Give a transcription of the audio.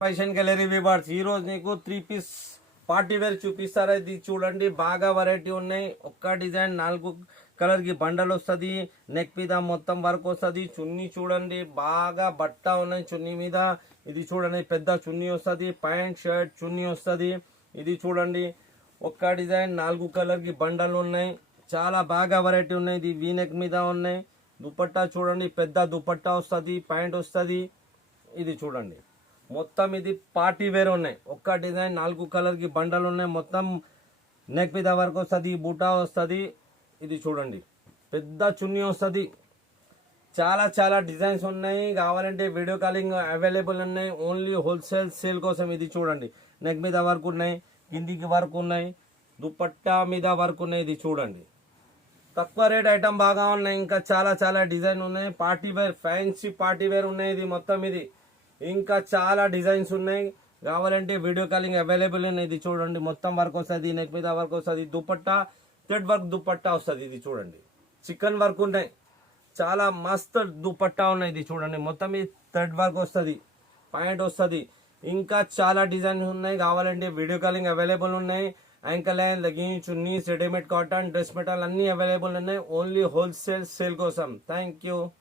Fashion gallery viewers ఈ రోజు నీకు 3 పీస్ పార్టీ వేర్ చూపిస్తారా. ఇది చూడండి, బాగా వెరైటీ ఉన్నాయి. ఒక్క డిజైన్ 4 కలర్ కి బండల్ వస్తుంది. నెక్ మీద మొత్తం వర్క్ వస్తుంది. చున్నీ చూడండి, బాగా బట్ట ఉన్నాయి చున్నీ మీద. ఇది చూడండి, పెద్ద చున్నీ వస్తుంది. ప్యాంట్ షర్ట్ చున్నీ వస్తుంది. ఇది చూడండి, ఒక్క డిజైన్ 4 కలర్ కి బండలు ఉన్నాయి. చాలా బాగా వెరైటీ ఉన్నాయి. ఇది వీ నెక్ మీద ఉన్నాయి. దుపట్టా చూడండి, పెద్ద దుపట్టా వస్తుంది. ప్యాంట్ వస్తుంది. ఇది చూడండి, మొత్తం ఇది పార్టీ వేర్ ఉన్నాయి. ఒక్క డిజైన్ 4 కలర్ కి బండలు ఉన్నాయి. మొత్తం నెక్ మీద వర్క్ వస్తుంది. బూటా వస్తుంది. ఇది చూడండి, పెద్ద చున్నీ వస్తుంది. చాలా చాలా డిజైన్స్ ఉన్నాయి. కావాలంటే వీడియో కాలింగ్ అవైలబుల్ ఉన్నాయి. ఓన్లీ హోల్సేల్ సేల్ కోసం. ఇది చూడండి, నెక్ మీద వర్క్ ఉన్నాయి, కిందికి వర్క్ ఉన్నాయి, దుపట్టా మీద వర్క్ ఉన్నాయి. ఇది చూడండి, తక్కువ రేట్ ఐటమ్ బాగా ఉన్నాయి. ఇంకా చాలా చాలా డిజైన్ ఉన్నాయి. Party wear, fancy party wear ఉన్నాయి. ఇది మొత్తం ఇది ఇంకా చాలా డిజైన్స్ ఉన్నాయి. కావాలంటే వీడియో కాలింగ్ అవైలబుల్ ఉన్నాయి. ఇది చూడండి, మొత్తం వర్క్ వస్తుంది. నెక్ మీద వర్క్ వస్తుంది. దుపట్టా థ్రెడ్ వర్క్ దుపట్టా వస్తుంది. ఇది చూడండి, చికెన్ వర్క్ ఉన్నాయి. చాలా మస్త్ దుపట్టా ఉన్నాయి. ఇది చూడండి, మొత్తం ఈ థ్రెడ్ వర్క్ వస్తుంది. పాయింట్ వస్తుంది. ఇంకా చాలా డిజైన్స్ ఉన్నాయి. కావాలంటే వీడియో కాలింగ్ అవైలబుల్ ఉన్నాయి. Ankle line, legging, chunnis, readymade cotton, dress material అన్ని అవైలబుల్ ఉన్నాయి. ఓన్లీ హోల్సేల్ సేల్ కోసం. Thank you.